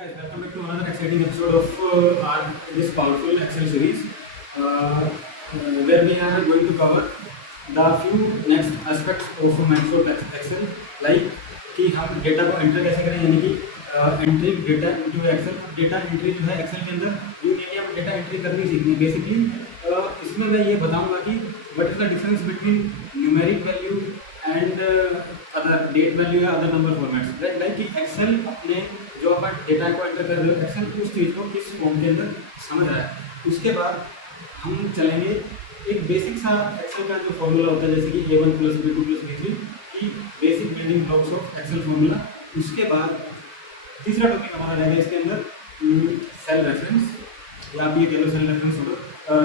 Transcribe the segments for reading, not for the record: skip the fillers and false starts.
guys, welcome back to another exciting episode of our this powerful Excel series, where we are going to cover the few next aspects of Microsoft Excel, like कि हम data को enter कैसे करें, यानी कि entry data into Excel. Data entry जो है Excel के अंदर यूं नहीं हमें डेटा एंट्री करनी सीखनी है बेसिकली। इसमें मैं ये बताऊंगा कि what is the difference between numeric value and other date value या अदर नंबर फॉर्मेट्स। लाइक कि एक्सेल अपने जो अपन डेटा को एंटर कर रहे हो, एक्सेल उस चीज़ को किस फॉर्म के अंदर समझ रहा है। उसके बाद हम चलेंगे एक बेसिक सा एक्सेल का जो फॉर्मूला होता है, जैसे कि A1 plus B2 plus B3 की basic building blocks of Excel formula. उसके बाद तीसरा टॉपिक हमारा रहेगा इसके अंदर सेल रेफरेंस, या आप ये कह लो सेल रेफरेंस होगा।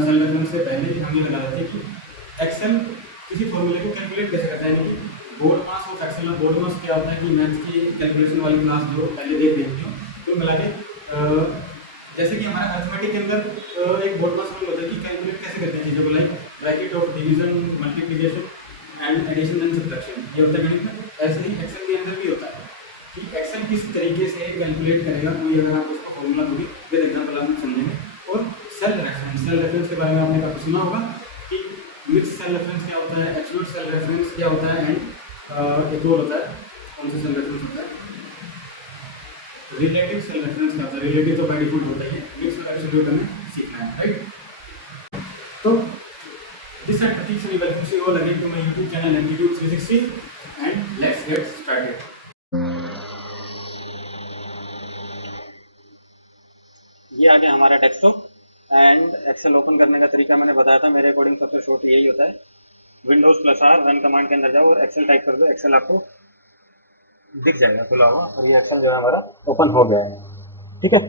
सेल रेफरेंस से पहले हम ये बता देते हैं कि एक्सेल किसी फॉर्मूले को कैलकुलेट कैसे करता है, यानी कि BODMAS of Excel. BODMAS क्या होता है कि मैथ्स की कैलकुलेशन वाली क्लास जो पहले देख लेते हो, तो मिला के जैसे कि हमारा अर्थमेटिक के अंदर एक बोर्ड मास रूल होता है कि कैलकुलेट कैसे करते हैं चीज़ों को, like bracket of division, multiplication and addition and subtraction, ये होता है गणित में। ऐसे ही एक्सेल के अंदर भी होता है कि एक्सेल किस तरीके से कैलकुलेट करेगा, कोई अगर आप उसको फॉर्मूला दोगे विद एग्जाम्पल आप समझेंगे। और सेल रेफरेंस के बारे में आपने काफ़ी सुना होगा कि मिक्स सेल रेफरेंस क्या होता है, एब्सोल्यूट सेल रेफरेंस क्या होता है, एंड एक और होता है, कौन सा सेल रेफरेंस होता है, रिलेटिव सेल रेफरेंस क्या होता है। रिलेटिव तो बाय डिफॉल्ट होता ही है, मिक्स और एब्सोल्यूट हमें सीखना है, राइट। तो दिस एंड प्रतीक से welcome you all again to my YouTube channel aptitude 360 and let's get started. ये आ गया हमारा डेस्कटॉप, एंड एक्सेल ओपन करने का तरीका मैंने बताया था, मेरे अकॉर्डिंग सबसे शॉर्ट यही होता है। Windows plus R run command के अंदर जाओ और एक्सेल टाइप कर दो, एक्सेल आपको दिख जाएगा खुला हुआ, और ये एक्सेल जो है हमारा ओपन हो गया है। ठीक है,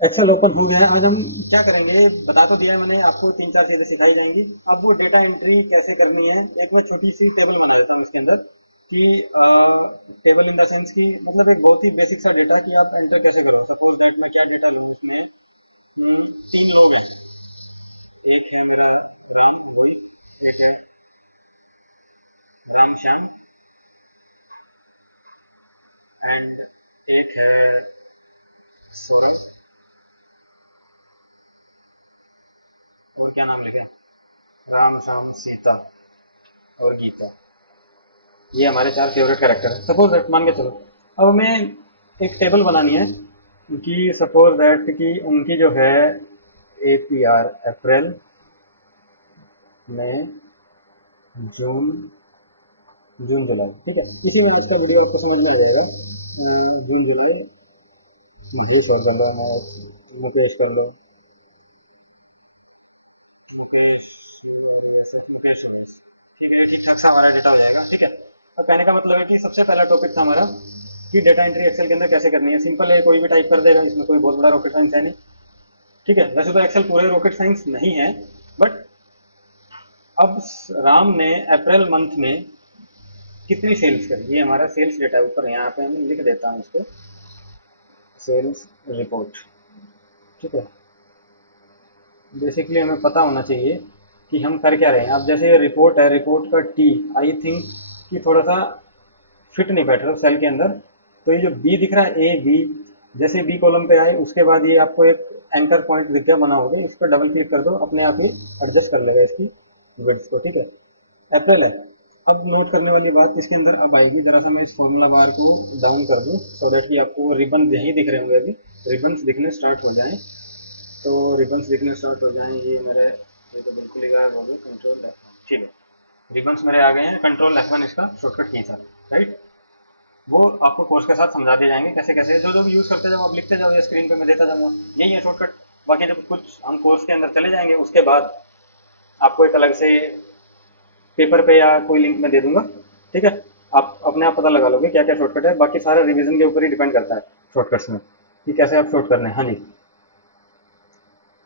एक्सेल ओपन हो गया है। आज हम क्या करेंगे बता तो दिया है मैंने आपको, 3-4 चीज़ें सिखाई जाएंगी। अब वो डेटा एंट्री कैसे करनी है, एक मैं छोटी सी टेबल बना देता हूँ इसके अंदर कि टेबल इन द सेंस की मतलब एक बहुत ही बेसिक सा डेटा कि आप एंटर कैसे करो। सपोज दैट मैं क्या डेटा लूँ इसमें, 3 लोग हैं, एक है मेरा राम कोई, एक है राम श्याम, एंड एक है सौरभ, और क्या नाम लिखे, राम श्याम सीता और गीता। ये हमारे 4 फेवरेट कैरेक्टर है, सपोज दैट मान के चलो। अब हमें एक टेबल बनानी है कि सपोज दैट कि उनकी जो है APR अप्रैल, मई, जून, जुलाई। ठीक है, इसी में इसका वीडियो आपको समझ में आ जाएगा। जून जुलाई, महेश और कर लो, मुकेश कर लो, मुकेश, मुकेश, ठीक है, ठीक ठाक सा हमारा डेटा हो जाएगा। ठीक है, तो कहने का मतलब है कि सबसे पहला टॉपिक था हमारा कि डेटा एंट्री एक्सेल के अंदर कैसे करनी है। सिंपल है, कोई भी टाइप कर देगा, इसमें कोई बहुत बड़ा रॉकेट साइंस है नहीं। ठीक है, वैसे तो एक्सेल पूरे रॉकेट साइंस नहीं है, बट अब राम ने अप्रैल मंथ में कितनी सेल्स करी, ये हमारा सेल्स डेटा ऊपर यहाँ पे हम लिख देता हूँ इसको, सेल्स रिपोर्ट। ठीक है, बेसिकली हमें पता होना चाहिए कि हम कर क्या रहे हैं। अब जैसे ये रिपोर्ट है, रिपोर्ट का टी आई थिंक कि थोड़ा सा फिट नहीं बैठ रहा सेल के अंदर, तो ये जो बी दिख रहा है A B, जैसे बी कॉलम पे आए उसके बाद ये आपको एक एंकर पॉइंट दिख गया बना होगा, इस पर डबल क्लिक कर दो, अपने आप ही एडजस्ट कर लेगा इसकी विड्थ को। ठीक है, अप्रैल है। अब नोट करने वाली बात इसके अंदर अब आएगी, जरा सा मैं इस फॉर्मूला बार को डाउन कर दूँ सो दैट कि आपको रिबन यहीं दिख रहे होंगे, अभी रिबन्स दिखने स्टार्ट हो जाएं, तो रिबन्स दिखने स्टार्ट हो जाएं। ये तो बिल्कुल ही गायब हो गए, कंट्रोल है। ठीक है, रिबन्स मेरे आ गए हैं, कंट्रोल F1 इसका शॉर्टकट की था, राइट। वो आपको कोर्स के साथ समझा दिए जाएंगे कैसे कैसे, जो जो भी यूज़ करते जाओ आप लिखते जाओ या स्क्रीन पे मैं देता जाऊँगा, यही है शॉर्टकट। बाकी जब कुछ हम कोर्स के अंदर चले जाएंगे उसके बाद आपको एक अलग से पेपर पे या कोई लिंक में दे दूंगा। ठीक है, आप अपने आप पता लगा लोगे क्या क्या शॉर्टकट है, बाकी सारा रिवीजन के ऊपर ही डिपेंड करता है शॉर्टकट्स में कि कैसे आप शॉर्ट करने हैं। हाँ जी,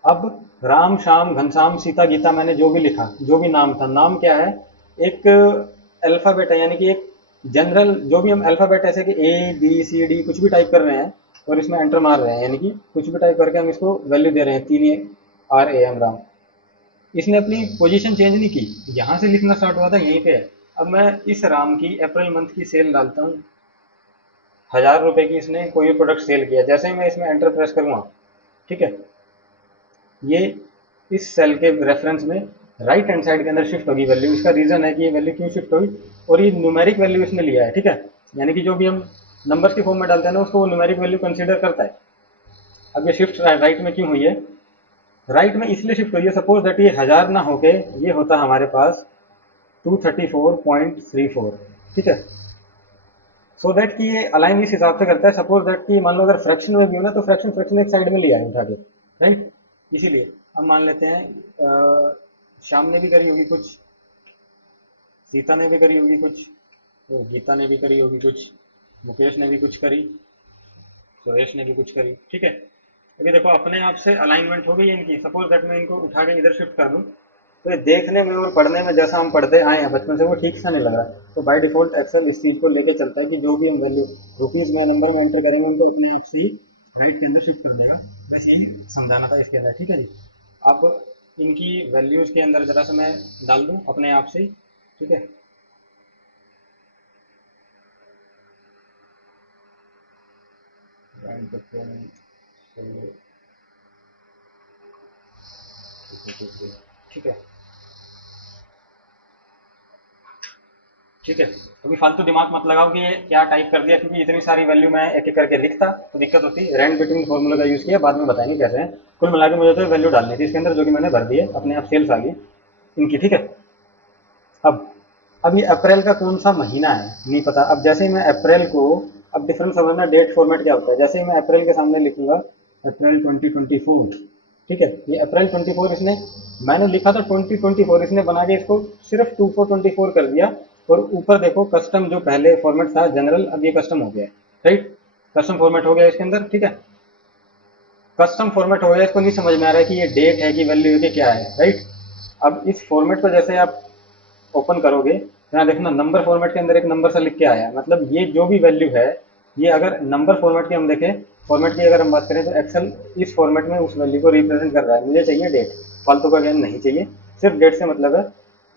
अब राम श्याम घनश्याम सीता गीता मैंने जो भी लिखा, जो भी नाम था, नाम क्या है, एक अल्फ़ाबेट है, यानी कि एक जनरल, जो भी हम अल्फ़ाबेट ऐसे कि ABCD कुछ भी टाइप कर रहे हैं और इसमें एंटर मार रहे हैं, यानी कि कुछ भी टाइप करके हम इसको वैल्यू दे रहे हैं, 3RAM राम। इसने अपनी पोजीशन चेंज नहीं की, यहाँ से लिखना स्टार्ट हुआ था यहीं पे है। अब मैं इस राम की अप्रैल मंथ की सेल डालता हूँ, 1000 रुपये की इसने कोई भी प्रोडक्ट सेल किया, जैसे ही मैं इसमें एंटर प्रेस करूँगा, ठीक है, ये इस सेल के रेफरेंस में राइट हैंड साइड के अंदर शिफ्ट होगी वैल्यू। इसका रीजन है कि ये वैल्यू क्यों शिफ्ट होगी, और ये न्यूमेरिक वैल्यू इसने लिया है, ठीक है, यानी कि जो भी हम नंबर्स के फॉर्म में डालते हैं ना, उसको वो न्यूमेरिक वैल्यू कंसीडर करता है। अब ये शिफ्ट राइट में क्यों हुई है, राइट में इसलिए शिफ्ट हुई है, सपोज दैट ये 1000 ना होके ये होता हमारे पास 234.34, ठीक है, सो दैट कि ये अलाइन इस हिसाब से करता है, सपोज दैट कि मान लो अगर फ्रैक्शन में भी हो ना, तो फ्रैक्शन फ्रैक्शन एक साइड में लिया है उठा के, राइट। इसीलिए अब मान लेते हैं श्याम ने भी करी होगी कुछ, सीता ने भी करी होगी कुछ, तो गीता ने भी करी होगी कुछ, मुकेश ने भी कुछ करी, सुरेश ने भी कुछ करी, ठीक है। अभी देखो अपने आप से अलाइनमेंट हो गई है इनकी। सपोज दैट मैं इनको उठा के इधर शिफ्ट कर दूं, तो ये देखने में और पढ़ने में जैसा हम पढ़ते आए हैं बचपन से, वो ठीक सा नहीं लग रहा। तो बाय डिफॉल्ट एक्सेल इस चीज़ को लेके चलता है कि जो भी हम वैल्यू रुपीज़ में नंबर में एंटर करेंगे, उनको अपने आप से ही राइट के अंदर शिफ्ट कर देगा। बस यही समझाना था इसके अंदर, ठीक है जी। अब इनकी वैल्यूज़ के अंदर जरा सा मैं डाल दूँ अपने आप से ही, ठीक है। ठीक है, ठीक है। अभी फालतू दिमाग मत लगाओ कि ये क्या टाइप कर दिया, क्योंकि इतनी सारी वैल्यू मैं एक एक करके लिखता तो दिक्कत होती। रैंड बिटवीन फॉर्मूला का यूज़ किया, बाद में बताएंगे कैसे है। कुल मिला के मुझे तो वैल्यू डालनी थी इसके अंदर, जो कि मैंने भर दी है, अपने आप सेल्स आ गई इनकी, ठीक है। अब अब ये अप्रैल का कौन सा महीना है नहीं पता। अब जैसे ही मैं अप्रैल को, अब डिफरेंस समझना डेट फॉर्मेट क्या होता है। जैसे ही मैं अप्रैल के सामने लिखूंगा अप्रैल 2024, ठीक है, ये अप्रैल 24 इसने, मैंने लिखा था 2024, इसने बना के इसको सिर्फ 2424 कर दिया। और ऊपर देखो कस्टम, जो पहले फॉर्मेट था जनरल, अब ये कस्टम हो गया है, राइट। कस्टम फॉर्मेट हो गया इसके अंदर, ठीक है। कस्टम फॉर्मेट हो गया, इसको नहीं समझ में आ रहा है कि ये डेट है कि वैल्यू है कि क्या है, राइट। अब इस फॉर्मेट को जैसे आप ओपन करोगे, यहाँ देखना नंबर फॉर्मेट के अंदर एक नंबर सा लिख के आया, मतलब ये जो भी वैल्यू है, ये अगर नंबर फॉर्मेट की हम देखें, फॉर्मेट की अगर हम बात करें, तो एक्सेल इस फॉर्मेट में उस वैल्यू को रिप्रेजेंट कर रहा है। मुझे चाहिए डेट, फालतू का ज्ञान नहीं चाहिए, सिर्फ डेट से मतलब है।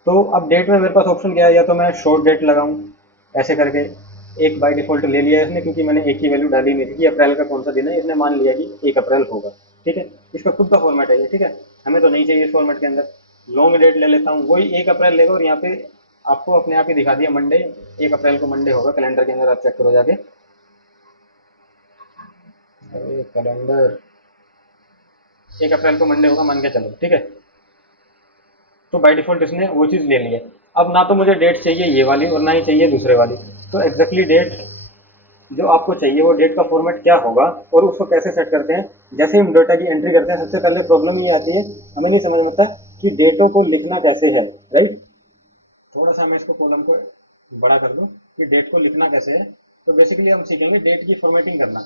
तो अब डेट में मेरे पास ऑप्शन क्या है, या तो मैं शॉर्ट डेट लगाऊं ऐसे करके, एक बाय डिफॉल्ट ले लिया इसने, क्योंकि मैंने एक ही वैल्यू डाली नहीं थी कि अप्रैल का कौन सा दिन है, इसने मान लिया कि 1 अप्रैल होगा, ठीक है। इसका खुद का फॉर्मेट है ये, ठीक है, हमें तो नहीं चाहिए इस फॉर्मेट के अंदर। लॉन्ग डेट ले लेता हूँ, वही 1 अप्रैल लेगा, और यहाँ पे आपको अपने आप ही दिखा दिया मंडे, 1 अप्रैल को मंडे होगा कैलेंडर के अंदर, आप चेक करो जाके। अरे कैलेंडर, 1 अप्रैल को मंडे होगा मान के चलो, ठीक है। तो बाय डिफॉल्ट इसने वो चीज़ ले ली है। अब ना तो मुझे डेट चाहिए ये वाली, और ना ही चाहिए दूसरे वाली। तो एग्जैक्टली डेट जो आपको चाहिए, वो डेट का फॉर्मेट क्या होगा और उसको कैसे सेट करते हैं। जैसे हम डेटा की एंट्री करते हैं, सबसे पहले प्रॉब्लम ये आती है, हमें नहीं समझ में आता कि डेटों को लिखना कैसे है, राइट। थोड़ा सा मैं इसको कॉलम को बड़ा कर दूं कि डेट को लिखना कैसे है। तो बेसिकली हम सीखेंगे डेट की फॉर्मेटिंग करना।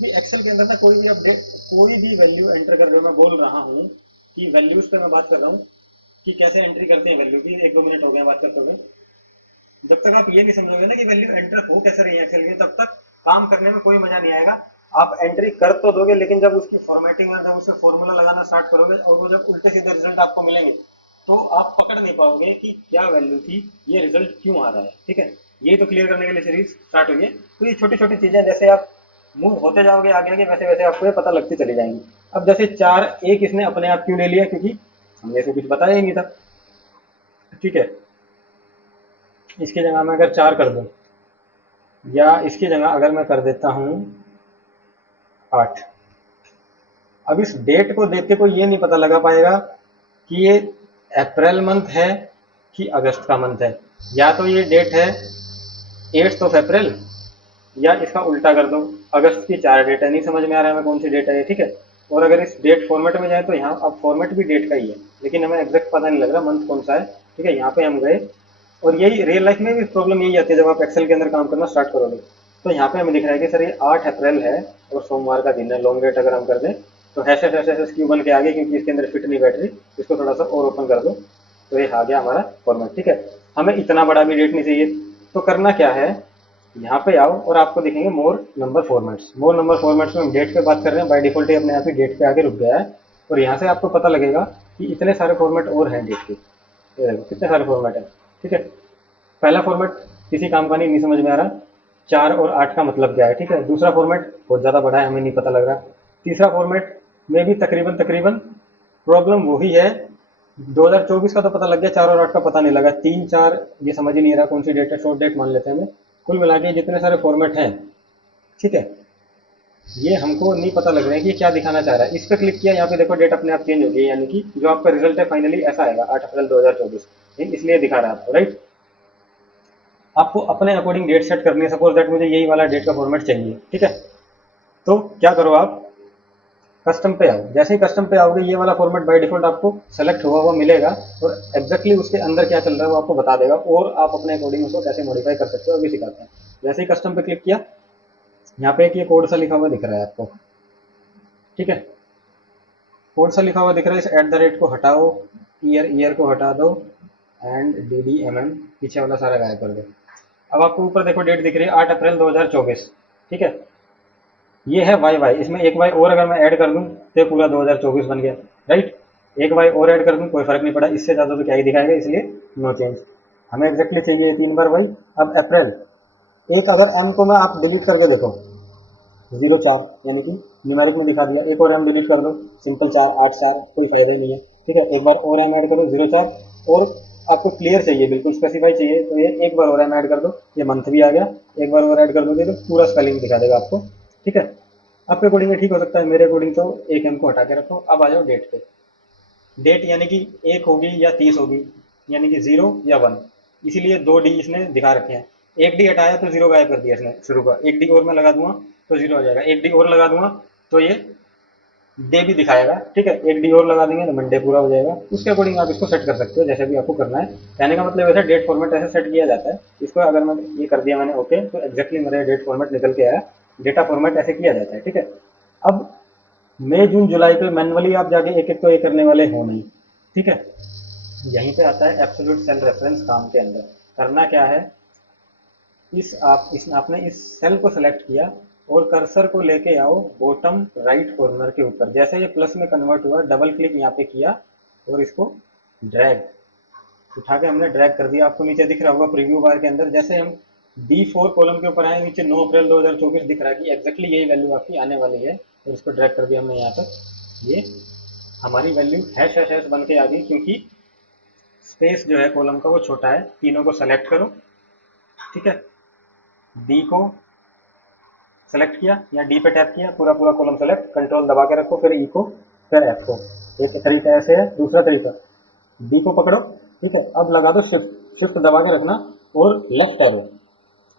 भी एक्सेल के अंदर ना कोई भी अपडेट, कोई भी वैल्यू एंटर कर रहे हो, मैं बोल रहा हूँ कि वैल्यूज पे मैं बात कर रहा हूँ कि कैसे एंट्री करते हैं वैल्यू की। 1-2 मिनट हो गए बात करते हुए। जब तक आप ये नहीं समझोगे ना कि वैल्यू एंटर हो कैसे रही है एक्सेल में, तब तक काम करने में कोई मजा नहीं आएगा। आप एंट्री कर तो दोगे, लेकिन जब उसकी फॉर्मेटिंग और जब उससे फॉर्मूला लगाना स्टार्ट करोगे, और वो जब उल्टे सीधे रिजल्ट आपको मिलेंगे, तो आप पकड़ नहीं पाओगे कि क्या वैल्यू थी, ये रिजल्ट क्यों आ रहा है, ठीक है। ये तो क्लियर करने के लिए सीरीज स्टार्ट हुई है। तो ये छोटी छोटी चीजें, जैसे आप मूव होते जाओगे आगे आगे, वैसे वैसे आपको ये पता लगती चली जाएंगी। अब जैसे 4 1 इसने अपने आप क्यों ले लिया, क्योंकि हमने इसे कुछ बताया ही नहीं था, ठीक है। इसकी जगह मैं अगर 4 कर दूं, या इसकी जगह अगर मैं कर देता हूं 8, अब इस डेट को देख के कोई ये नहीं पता लगा पाएगा कि ये अप्रैल मंथ है कि अगस्त का मंथ है। या तो ये डेट है 8 अप्रैल, या इसका उल्टा कर दो, अगस्त की 4 डेट है। नहीं समझ में आ रहा है हमें कौन सी डेट है ये, ठीक है। और अगर इस डेट फॉर्मेट में जाए, तो यहाँ अब फॉर्मेट भी डेट का ही है, लेकिन हमें एग्जैक्ट पता नहीं लग रहा मंथ कौन सा है, ठीक है। यहाँ पे हम गए, और यही रियल लाइफ में भी प्रॉब्लम यही आती है जब आप एक्सेल के अंदर काम करना स्टार्ट करोगे। तो यहाँ पे हमें दिख रहा है कि सर ये 8 अप्रैल है और सोमवार का दिन है। लॉन्ग डेट अगर हम कर दें, तो हैश एस क्यू बन के आगे, क्योंकि इसके अंदर फिट नहीं बैठ रही, इसको थोड़ा सा और ओपन कर दो, तो ये आ गया हमारा फॉर्मेट, ठीक है। हमें इतना बड़ा भी डेट नहीं चाहिए। तो करना क्या है, यहाँ पे आओ और आपको दिखेंगे मोर नंबर फॉर्मेट्स। मोर नंबर फॉर्मेट्स में हम डेट पे बात कर रहे हैं, बाय डिफॉल्ट अपने आप ही डेट पे आगे रुक गया है। और यहाँ से आपको पता लगेगा कि इतने सारे फॉर्मेट और हैं डेट के, ये देखो कितने सारे फॉर्मेट हैं, ठीक है। पहला फॉर्मेट किसी काम का नहीं, नहीं समझ में आ रहा, 4 और 8 का मतलब क्या है, ठीक है। दूसरा फॉर्मेट बहुत ज़्यादा बड़ा है, हमें नहीं पता लग रहा। तीसरा फॉर्मेट में भी तकरीबन तकरीबन प्रॉब्लम वही है। 2024 का तो पता लग गया, 4 और 8 का पता नहीं लगा। 3 4 ये समझ ही नहीं रहा कौन सी डेट है, शॉर्ट डेट मान लेते हैं हमें। कुल मिला के जितने सारे फॉर्मेट हैं, ठीक है, ये हमको नहीं पता लग रहा है कि ये क्या दिखाना चाह रहा है। इस पर क्लिक किया, यहाँ पे देखो डेट अपने आप चेंज हो गई, यानी कि जो आपका रिजल्ट है फाइनली ऐसा आएगा 8 अप्रैल 2024, इसलिए दिखा रहा है आपको, राइट। आपको अपने अकॉर्डिंग डेट सेट करनी है। सपोज दैट मुझे यही वाला डेट का फॉर्मेट चाहिए, ठीक है। तो क्या करो आप, कस्टम पे आओ। जैसे ही कस्टम पे आओगे, ये वाला फॉर्मेट बाय डिफॉल्ट आपको सेलेक्ट हुआ हुआ मिलेगा, और एग्जैक्टली उसके अंदर क्या चल रहा है वो आपको बता देगा, और आप अपने अकॉर्डिंग उसको कैसे मॉडिफाई कर सकते हो अभी सिखाते हैं। जैसे ही कस्टम पे क्लिक किया, यहाँ पे एक ये कोड सा लिखा हुआ दिख रहा है आपको, ठीक है। कोड सा लिखा हुआ दिख रहा है, इस एट द रेट को हटाओ, ईयर ईयर को हटा दो, and D D M M पीछे वाला सारा गायब कर दो। अब आपको ऊपर देखो डेट दिख रही है 8 अप्रैल 2024, ठीक है। ये है वाई वाई, इसमें एक वाई और अगर मैं ऐड कर दूं तो पूरा 2024 बन गया, राइट। एक वाई और ऐड कर दूं कोई फर्क नहीं पड़ा, इससे ज़्यादा तो क्या ही दिखाएगा, इसलिए नो चेंज। हमें एग्जैक्टली चाहिए 3 बार वाई। अब अप्रैल, एक अगर एम को मैं आप डिलीट करके देखो, 04 यानी कि न्यूमेरिक में दिखा दिया, एक और एम डिलीट कर दो, सिंपल 4 8 4, कोई फायदा ही नहीं है, ठीक है। एक बार और एम ऐड करो 04, और आपको क्लियर चाहिए, बिल्कुल स्पेसिफाई चाहिए, तो ये एक बार और एम ऐड कर दो, ये मंथ भी आ गया। एक बार और ऐड कर दोगे तो पूरा स्पेलिंग दिखा देगा आपको, ठीक है। आपके अकॉर्डिंग ठीक हो सकता है, मेरे अकॉर्डिंग तो एक एम को हटा के रखो। अब आ जाओ डेट पे। डेट यानी कि 1 होगी या 30 होगी, यानी कि 0 या 1, इसीलिए 2 डी इसने दिखा रखे हैं। एक डी हटाया तो 0 गायब कर दिया इसने शुरू का, एक डी और मैं लगा दूंगा तो 0 आ जाएगा, एक डी और लगा दूंगा तो ये डे भी दिखाएगा, ठीक है। एक डी और लगा देंगे तो मंडे पूरा हो जाएगा। उसके अकॉर्डिंग आप इसको सेट कर सकते हो जैसे भी आपको करना है। कहने का मतलब ऐसा डेट फॉर्मेट ऐसे सेट किया जाता है। इसको अगर मैं ये कर दिया मैंने ओके, तो एग्जैक्टली मेरा डेट फॉर्मेट निकल के आया। डेटा फॉर्मेट ऐसे किया जाता है, ठीक है। अब मई जून जुलाई पे मैनुअली आप जाके एक एक तो ये करने वाले हो नहीं, ठीक है। यहीं पे आता है एब्सोल्यूट सेल रेफरेंस काम के अंदर। करना क्या है, इस आपने इस सेल को सिलेक्ट किया, और कर्सर को लेके आओ बॉटम राइट कॉर्नर के ऊपर। जैसे ये प्लस में कन्वर्ट हुआ, डबल क्लिक यहाँ पे किया, और इसको ड्रैग उठा के हमने ड्रैग कर दिया। आपको नीचे दिख रहा होगा प्रीव्यू बार के अंदर, जैसे हम D4 कॉलम के ऊपर आए, नीचे 9 अप्रैल 2024 दिख रहा है कि एग्जैक्टली यही वैल्यू आपकी आने वाली है, और इसको ड्रैग कर दिया हमने यहाँ तक। ये हमारी वैल्यू हैश हैश हैश बन के आ गई, क्योंकि स्पेस जो है कॉलम का वो छोटा है। तीनों को सेलेक्ट करो, ठीक है। डी को सेलेक्ट किया या डी पे टैप किया, पूरा पूरा कॉलम सेलेक्ट, कंट्रोल दबा के रखो, फिर ई को, फिर एफ को। एक तरीका ऐसे है। दूसरा तरीका, डी को पकड़ो, ठीक है। अब लगा दो शिफ्ट, शिफ्ट दबा के रखना, और लेफ्ट एरो,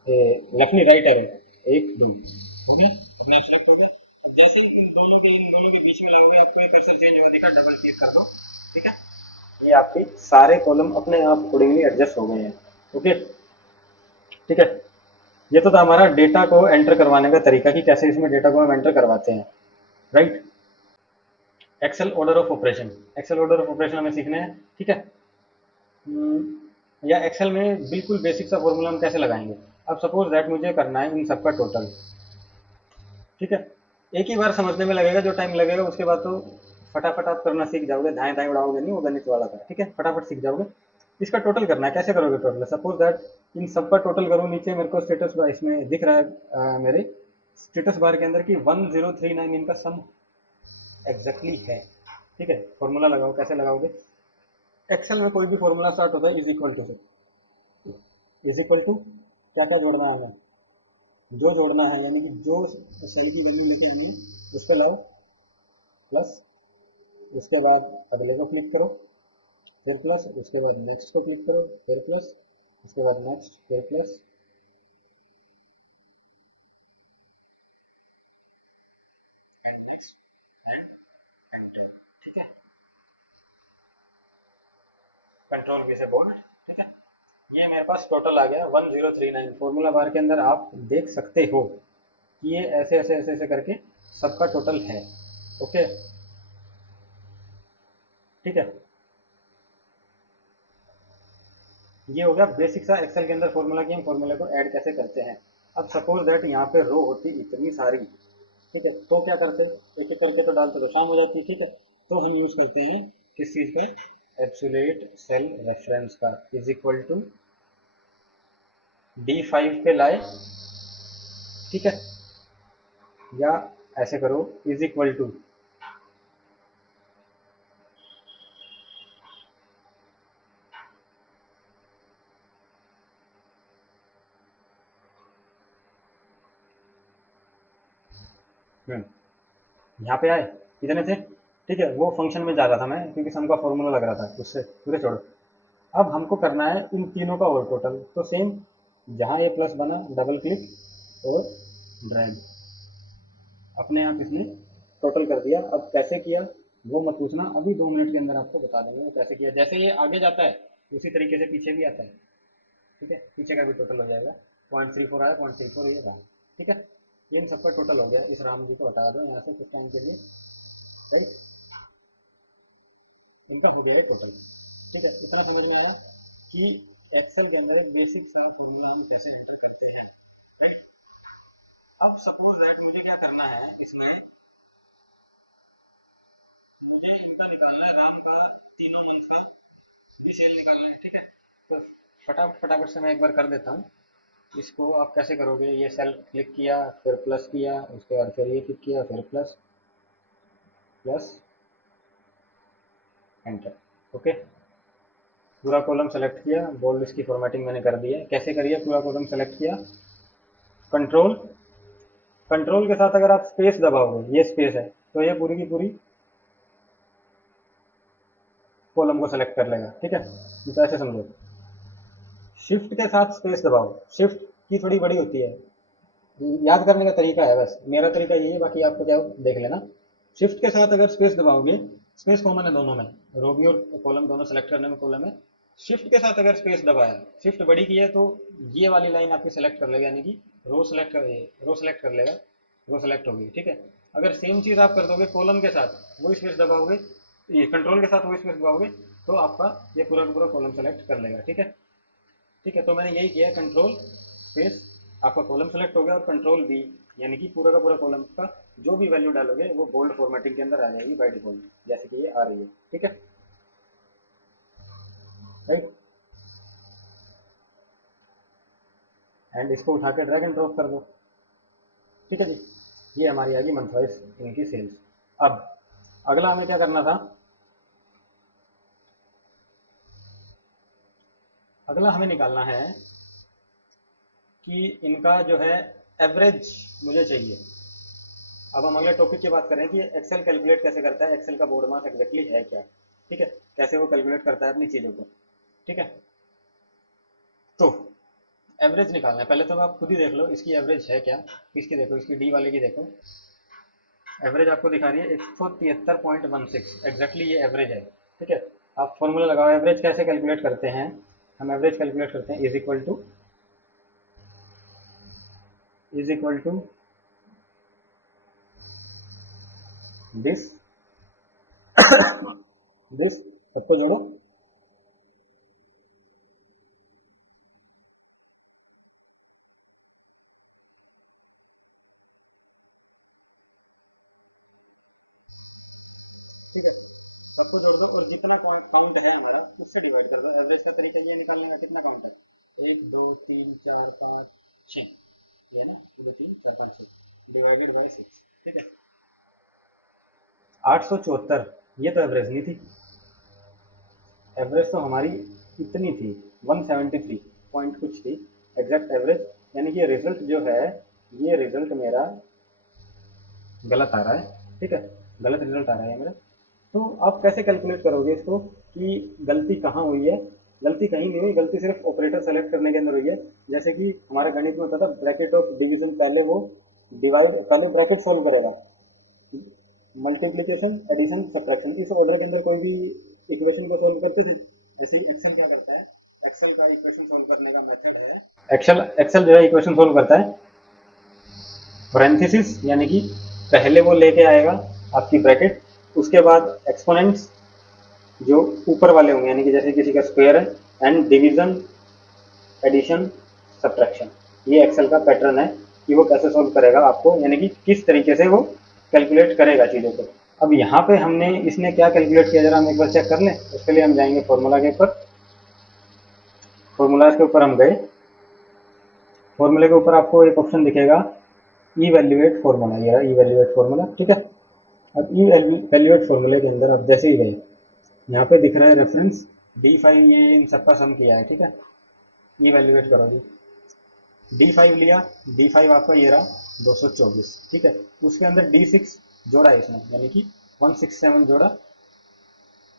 लेफ्ट नहीं राइट एरो, 1 2 हो गया, अपने आप सेलेक्ट हो गया। अब जैसे ही इन दोनों के बीच में लाओगे, आपको ये कर्सर चेंज होगा दिखा, डबल क्लिक कर दो, ठीक है। ये आपके सारे कॉलम अपने आप अकॉर्डिंगली एडजस्ट हो गए हैं, ओके, ठीक है। ये तो था हमारा डेटा को एंटर करवाने का तरीका, कि कैसे इसमें डेटा को हम एंटर करवाते हैं, right. Excel order of operation, Excel order of operation हमें सीखने हैं, ठीक है। या एक्सेल में बिल्कुल बेसिक सा फॉर्मूला हम कैसे लगाएंगे। अब सपोज दैट मुझे करना है इन सबका टोटल, ठीक है। एक ही बार समझने में लगेगा जो टाइम लगेगा, उसके बाद तो फटाफट आप करना सीख जाओगे, धाएं धाएं उड़ाओगे नहीं, वो गणित वाला था, ठीक है, फटाफट सीख जाओगे। इसका टोटल करना है, कैसे करोगे टोटल। सपोज दैट इन सबका टोटल करूँ, नीचे मेरे को स्टेटस बार इसमें दिख रहा है, मेरे स्टेटस बार के अंदर कि 1039 इनका सम एग्जैक्टली है, ठीक है। फॉर्मूला लगाओ, कैसे लगाओगे। एक्सेल में कोई भी फॉर्मूला स्टार्ट होता है इज इक्वल टू से, इज इक्वल टू क्या क्या जोड़ना है हमें, जो जोड़ना है, यानी कि जो सेल की वैल्यू लेके आनी है उस पर लाओ, प्लस, उसके बाद अगले को क्लिक करो, फिर प्लस, उसके बाद नेक्स्ट को क्लिक करो, फिर प्लस, उसके बाद नेक्स्ट, फिर plus, and next, and enter, ठीक है। कंट्रोल वी से बोल्ड, ठीक है। ये मेरे पास टोटल आ गया 1039। फॉर्मूला बार के अंदर आप देख सकते हो कि ये ऐसे ऐसे ऐसे ऐसे करके सबका टोटल है, ओके, ठीक है। ये हो गया बेसिक सा एक्सेल के अंदर फॉर्मूला, की हम फॉर्मूले को ऐड कैसे करते हैं। अब सपोज दैट यहाँ पे रो होती इतनी सारी, ठीक है, तो क्या करते, एक एक करके तो डालते तो शाम हो जाती, ठीक है। तो हम यूज करते हैं किस चीज पे, एब्सोल्यूट सेल रेफरेंस का, इज इक्वल टू D5 पे लाए, ठीक है, या ऐसे करो इज इक्वल टू, यहाँ पे आए कितने थे, ठीक है, वो फंक्शन में जा रहा था मैं क्योंकि सम का फॉर्मूला लग रहा था उससे, पूरे छोड़ो। अब हमको करना है इन तीनों का और टोटल, तो सेम जहाँ ये प्लस बना डबल क्लिक और ड्रैग, अपने आप इसने टोटल कर दिया। अब कैसे किया वो मत पूछना, अभी 2 मिनट के अंदर आपको बता देंगे वो कैसे किया। जैसे ये आगे जाता है उसी तरीके से पीछे भी आता है, ठीक है, पीछे का भी टोटल हो जाएगा। 0.34 आया, 0.34 ये रहा, ठीक है, ये इन सबका टोटल हो गया। इस राम जी को हटा दो यहाँ से कुछ टाइम के लिए, राइट, इनका हो गया टोटल, ठीक है। इतना समझ में आया कि एक्सेल के अंदर एक बेसिक सा फॉर्मूला हम कैसे एंटर करते हैं, राइट। अब सपोज दैट मुझे क्या करना है इसमें, मुझे इनका निकालना है राम का तीनों मंथ का भी सेल निकालना है, ठीक है। तो फटाफट से मैं एक बार कर देता हूँ इसको। आप कैसे करोगे, ये सेल क्लिक किया फिर प्लस किया, उसके बाद फिर ये क्लिक किया फिर प्लस प्लस एंटर, ओके। पूरा कॉलम सेलेक्ट किया, बोल्ड इसकी फॉर्मेटिंग मैंने कर दी है। कैसे करिए, पूरा कॉलम सेलेक्ट किया, कंट्रोल कंट्रोल के साथ अगर आप स्पेस दबाओगे, ये स्पेस है तो ये पूरी की पूरी कॉलम को सेलेक्ट कर लेगा, ठीक है। तो ऐसे समझो, शिफ्ट के साथ स्पेस दबाओ, शिफ्ट की थोड़ी बड़ी होती है, याद करने का तरीका है, बस मेरा तरीका यही है, बाकी आपको क्या देख लेना। शिफ्ट के साथ अगर स्पेस दबाओगे, स्पेस कॉमन है दोनों में, रो भी और कॉलम दोनों सेलेक्ट करने में कॉलम है। शिफ्ट के साथ अगर स्पेस दबाया, शिफ्ट बड़ी की है तो ये वाली लाइन आपकी सेलेक्ट कर लेगा, यानी कि रो सेलेक्ट कर लेगा, रो सेलेक्ट होगी, ठीक है। अगर सेम चीज आप कर दोगे कॉलम के साथ, वो स्पेस दबाओगे, ये कंट्रोल के साथ वो स्पेस दबाओगे, तो आपका ये पूरा का पूरा कॉलम सेलेक्ट कर लेगा, ठीक है। ठीक है, तो मैंने यही किया, कंट्रोल स्पेस, आपका कॉलम सेलेक्ट हो गया, और कंट्रोल बी, यानी कि पूरा का पूरा कॉलम का जो भी वैल्यू डालोगे वो बोल्ड फॉर्मेटिंग के अंदर आ जाएगी बाय डिफॉल्ट, जैसे कि ये आ रही है, ठीक है, राइट। एंड इसको उठा के ड्रैग एंड ड्रॉप कर दो, ठीक है जी। ये हमारी आ गई मंथ वाइज इनकी सेल्स। अब अगला हमें क्या करना था, अगला हमें निकालना है कि इनका जो है एवरेज मुझे चाहिए। अब हम अगले टॉपिक की बात करें कि एक्सेल कैलकुलेट कैसे करता है, एक्सेल का बोर्ड मास एग्जैक्टली है क्या, ठीक है, कैसे वो कैलकुलेट करता है अपनी चीज़ों को, ठीक है। तो एवरेज निकालना है, पहले तो आप खुद ही देख लो इसकी एवरेज है क्या, इसकी देखो, इसकी डी वाले की देखो, एवरेज आपको दिखा रही है 173.16, एग्जैक्टली ये एवरेज है, ठीक है। आप फॉर्मूला लगाओ, एवरेज कैसे कैलकुलेट करते हैं, हम एवरेज कैलकुलेट करते हैं is equal to this this, सबको जोड़ो, ठीक है, सबको जोड़ दो और जितना काउंट है हमारा उससे डिवाइड कर दो। एवरेज का तरीका ये निकालना है कितना काउंट है, 1 2 3 4 5 6, ये है ना, 2 3 4 5 6 डिवाइडेड बाई 6, ठीक है। 874, ये तो एवरेज नहीं थी, एवरेज तो हमारी इतनी थी 173 पॉइंट कुछ थी एग्जैक्ट एवरेज, यानी कि ये रिजल्ट जो है, ये रिजल्ट मेरा गलत आ रहा है, ठीक है, गलत रिजल्ट आ रहा है मेरा। तो आप कैसे कैलकुलेट करोगे इसको कि गलती कहाँ हुई है, गलती कहीं नहीं हुई, गलती सिर्फ ऑपरेटर सेलेक्ट करने के अंदर हुई है। जैसे कि हमारा गणित में होता था ब्रैकेट ऑफ डिवीजन, पहले वो डिवाइड, पहले ब्रैकेट सोल्व करेगा, मल्टीप्लीकेशन एडिशन सब्ट्रैक्शन, इस ऑर्डर के अंदर कोई भी इक्वेशन को सोल्व करते थे। ऐसे ही एक्सेल क्या करता है, एक्सेल का इक्वेशन सोल्व करने का मेथड है, एक्सेल जो है इक्वेशन सोल्व करता है पैरेंथेसिस, यानी कि पहले वो लेके आएगा आपकी ब्रैकेट, उसके बाद एक्सपोनेंट्स जो ऊपर वाले होंगे, यानी कि जैसे किसी का स्क्वायर है, एंड डिवीजन एडिशन सब्ट्रैक्शन, ये एक्सेल का पैटर्न है कि वो कैसे सोल्व करेगा आपको, यानी कि किस तरीके से वो कैलकुलेट करेगा चीज़ों को। अब यहाँ पे हमने इसने क्या कैलकुलेट किया, जरा हम एक बार चेक कर लें। उसके लिए हम जाएंगे फॉर्मूला के ऊपर, फॉर्मूलाज के ऊपर हम गए, फॉर्मूले के ऊपर आपको एक ऑप्शन दिखेगा इवैल्यूएट फार्मूला, ये रहा इवैल्यूएट फार्मूला, ठीक है। अब इवैल्यूएट फार्मूले के अंदर अब जैसे ही गए, यहाँ पे दिख रहा है रेफरेंस D5, ये इन सबका सम किया है, ठीक है। इवैल्यूएट करो जी, D5 लिया, D5 आपका ये रहा 224, ठीक है। उसके अंदर D6 जोड़ा इसने, यानी कि 167 जोड़ा,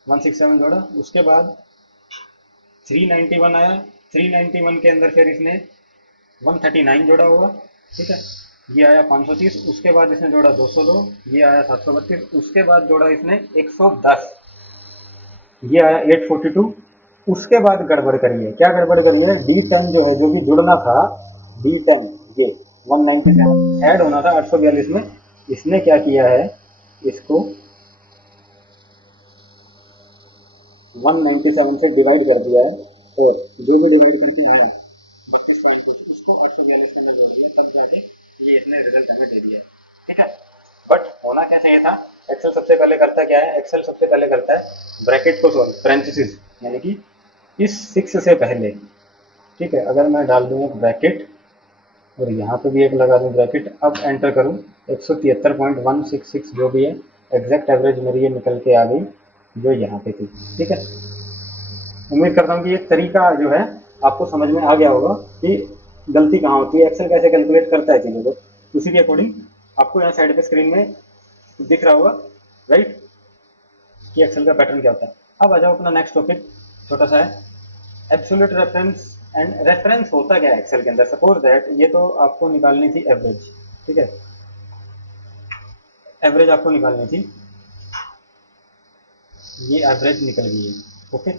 167 जोड़ा। उसके बाद 391 आया, 391 के अंदर फिर इसने 139 जोड़ा हुआ, ठीक है। ये आया 530, उसके बाद इसने जोड़ा 202, ये आया 732, उसके बाद जोड़ा इसने 110, ये आया 842। उसके बाद गड़बड़ करी है, क्या गड़बड़ करी है, D10 जो है, जो भी जुड़ना था, D10 ये 197 ऐड होना था 842 में, इसने क्या किया है, इसको 197 से डिवाइड कर दिया है, और जो भी डिवाइड करके आया 32 का उसको 842 के अंदर जोड़ दिया, तब जाके ये इसने रिजल्ट हमें दे दिया है, ठीक है। बट होना क्या चाहिए था, एक्सेल सबसे पहले करता क्या है, एक्सेल सबसे पहले करता है ब्रैकेट को सॉल्व, पैरेंथेसिस, यानी कि इस 6 से पहले, ठीक है। अगर मैं डाल दूँ एक ब्रैकेट और यहाँ पे भी एक लगा दूँ ब्रैकेट, अब एंटर करूँ 173.166 जो भी है, एग्जैक्ट एवरेज मेरी ये निकल के आ गई जो यहाँ पे थी, ठीक है। उम्मीद करता हूँ कि ये तरीका जो है आपको समझ में आ गया होगा कि गलती कहाँ होती है, एक्सेल कैसे कैलकुलेट करता है चीज़ों को। उसी के अकॉर्डिंग आपको यहाँ साइड पे स्क्रीन में दिख रहा होगा, राइट, कि एक्सेल का पैटर्न क्या होता है। अब आ जाओ अपना नेक्स्ट टॉपिक, छोटा सा है, एब्सोल्यूट रेफरेंस। एंड रेफरेंस होता क्या है एक्सेल के अंदर, सपोज दैट ये तो आपको निकालनी थी एवरेज, ठीक है, एवरेज आपको निकालनी थी, ये एवरेज निकल गई है, ओके।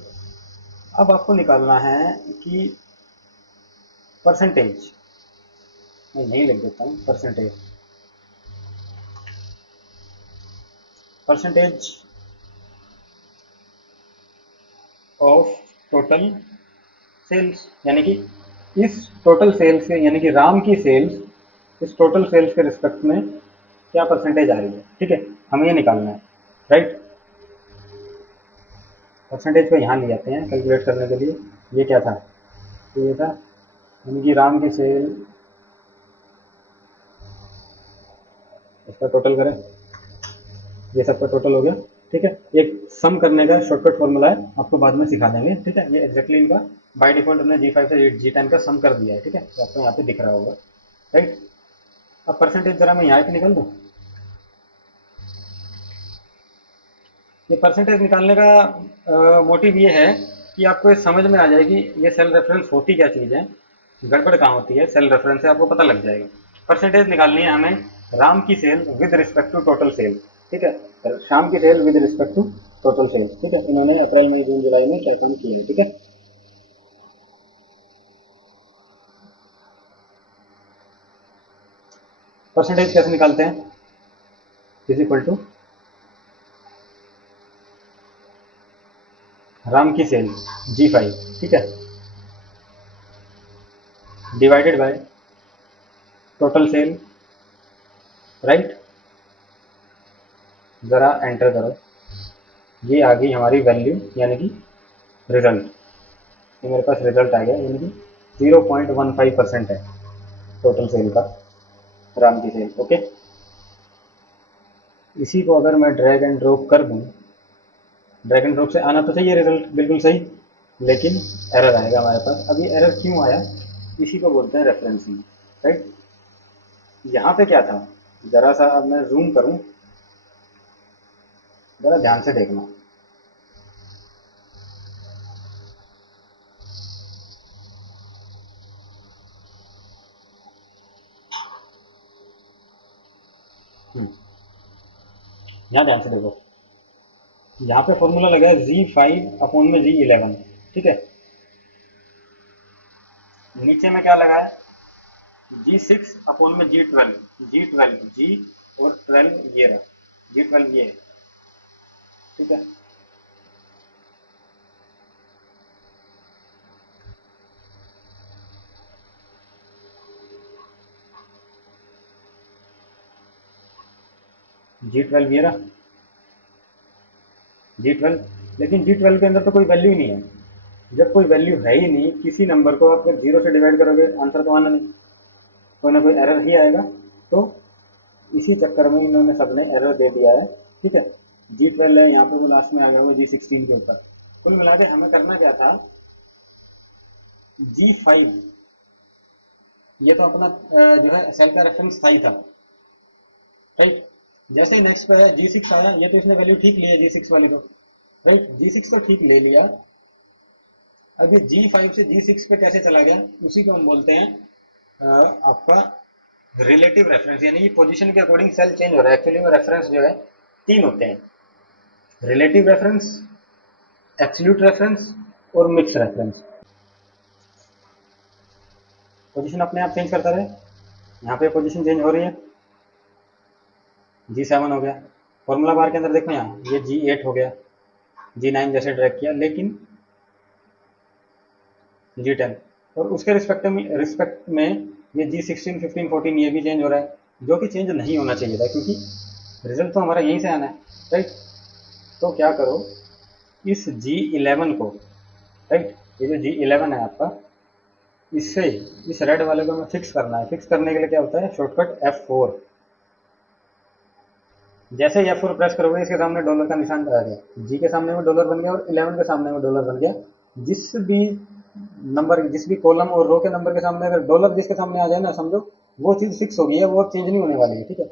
अब आपको निकालना है कि परसेंटेज, मैं यही लिख देता हूँ percentage, percentage of total sales, यानी कि इस टोटल सेल्स के, यानी कि राम की सेल्स, इस टोटल सेल्स के रिस्पेक्ट में क्या परसेंटेज आ रही है, ठीक है, हमें ये निकालना है, राइट। परसेंटेज को यहाँ ले जाते हैं कैलकुलेट करने के लिए। ये क्या था, तो ये था, यानी कि राम की सेल, इसका टोटल करें, ये सबका टोटल हो गया, ठीक है। एक सम करने का शॉर्टकट फॉर्मूला है, आपको बाद में सिखा देंगे, ठीक है। ये एग्जैक्टली इनका बाय डिफॉल्ट हमने G5 से G10 का सम कर दिया है, ठीक है, तो आपको यहाँ पे दिख रहा होगा, राइट। अब परसेंटेज जरा मैं यहाँ पे निकाल दूँ, ये परसेंटेज निकालने का मोटिव ये है कि आपको ये समझ में आ जाएगी ये सेल रेफरेंस होती क्या चीज़ है, गड़बड़ कहाँ होती है सेल रेफरेंस से, आपको पता लग जाएगा। परसेंटेज निकालनी है हमें राम की sale with respect to total sale, ठीक है, शाम की sale with respect to total sale, ठीक है। इन्होंने अप्रैल मई जून जुलाई में क्या काम किया है, ठीक है। परसेंटेज कैसे निकालते हैं, इज इक्वल टू राम की सेल G5, ठीक है, divided by total sale, right. ज़रा एंटर करो, ये आ गई हमारी वैल्यू, यानी कि रिजल्ट, ये मेरे पास रिजल्ट आ गया, यानी कि 0.15% है टोटल सेल का, राम की सेल, ओके। इसी को अगर मैं ड्रैग एंड ड्रॉप कर दूँ, ड्रैग एंड ड्रॉप से आना तो चाहिए रिजल्ट बिल्कुल सही, लेकिन एरर आएगा हमारे पास। अब ये एरर क्यों आया, इसी को बोलते हैं रेफरेंसिंग, राइट। यहाँ पे क्या था, ज़रा सा अब मैं जूम करूँ, ज़रा ध्यान से देखना, यहाँ ध्यान से देखो, यहाँ पे फॉर्मूला लगा है Z5 अपॉन में Z11, ठीक है। नीचे में क्या लगा है, G6 अपॉन में G12, G12 G और 12 ये रहा, G12 ये है, ठीक है। G12 ये रहा, G12, लेकिन G12 के अंदर तो कोई वैल्यू ही नहीं है। जब कोई वैल्यू है ही नहीं, किसी नंबर को आप 0 से डिवाइड करोगे आंसर तो आना नहीं, कोई ना कोई एरर ही आएगा, तो इसी चक्कर में इन्होंने सबने एरर दे दिया है, ठीक है। G12 है यहाँ पे, वो लास्ट में आ गया वो G16 के ऊपर। कुल मिला के हमें करना क्या था, G5 ये तो अपना जो है सेल का रेफरेंस 5 था, राइट। जैसे ही नेक्स्ट पे है G6 आया, ये तो इसने वैल्यू ठीक ली है G6 वाली को, राइट। G6 तो ठीक ले लिया। अब ये G5 से G6 पे कैसे चला गया, उसी को हम बोलते हैं आपका रिलेटिव रेफरेंस, यानी कि पोजीशन के अकॉर्डिंग सेल चेंज हो रहा है। एक्चुअली में रेफरेंस जो है 3 होते हैं, रिलेटिव रेफरेंस, एब्सोल्यूट रेफरेंस और मिक्स रेफरेंस। पोजीशन अपने आप चेंज करता रहे, यहाँ पे पोजीशन चेंज हो रही है, G7 हो गया, फॉर्मूला बार के अंदर देखो यहाँ ये G8 हो गया, G9 जैसे ड्रैग किया, लेकिन G10 और उसके रिस्पेक्ट में ये G16, 15, 14 ये भी चेंज हो रहा है, जो कि चेंज नहीं होना चाहिए था, क्योंकि रिजल्ट तो हमारा यहीं से आना है, राइट। तो क्या करो, इस G11 को, राइट, ये जो G11 है आपका, इससे इस रेड वाले को हमें फिक्स करना है। फिक्स करने के लिए क्या होता है, शॉर्टकट F4। जैसे ही F4 प्रेस करोगे, इसके सामने डॉलर का निशान आ गया, G के सामने में डॉलर बन गया और 11 के सामने में डॉलर बन गया। जिस भी नंबर, जिस भी कॉलम और रो के नंबर के सामने अगर डॉलर जिसके सामने आ जाए ना, समझो वो चीज़ फिक्स हो गई है, वो अब चेंज नहीं होने वाली है, ठीक है।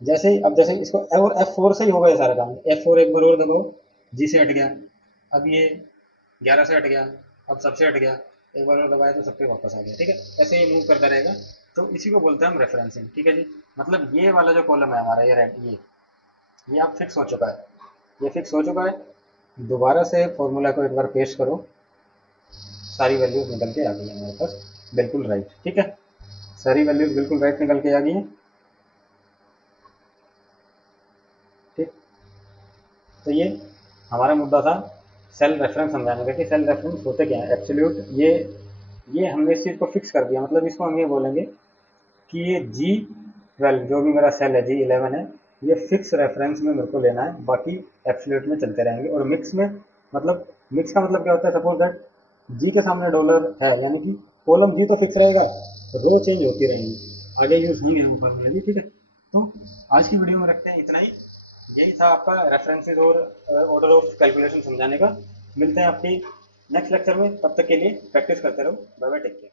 जैसे ही अब जैसे इसको और F4 से ही होगा ये सारा काम। F4 एक बार और दबाओ, G से हट गया, अब ये 11 से हट गया, अब सबसे हट गया, एक बार और दबाया तो सब पे वापस आ गया, ठीक है। ऐसे ही मूव करता रहेगा, तो इसी को बोलते हैं हम रेफरेंसिंग, ठीक है जी। मतलब ये वाला जो कॉलम है हमारा, ये रेड, ये अब फिक्स हो चुका है, ये फिक्स हो चुका है। दोबारा से फॉर्मूला को एक बार पेस्ट करो, सारी वैल्यूज निकल के आ गई है हमारे पास, बिल्कुल राइट, ठीक है। सारी वैल्यूज बिल्कुल राइट निकल के आ गई हैं, ठीक। तो ये हमारा मुद्दा था सेल रेफरेंस समझाने का, कि सेल रेफरेंस होते क्या है, एब्सोल्यूट। ये हमने इस चीज़ को फिक्स कर दिया, मतलब इसको हम ये बोलेंगे कि ये G12 जो भी मेरा सेल है, G11 है, ये फिक्स रेफरेंस में मेरे को लेना है, बाकी एब्सोल्यूट में चलते रहेंगे। और मिक्स में, मतलब मिक्स का मतलब क्या होता है, सपोज दैट G के सामने डॉलर है, यानी कि कॉलम G तो फिक्स रहेगा, रो चेंज होती रहेंगी, आगे यूज होंगे वो फार्मूला जी, ठीक है। तो आज की वीडियो में रखते हैं इतना ही। यही था आपका रेफरेंसेस और ऑर्डर ऑफ कैलकुलेशन समझाने का। मिलते हैं आपकी नेक्स्ट लेक्चर में, तब तक के लिए प्रैक्टिस करते रहो। Bye bye, take care.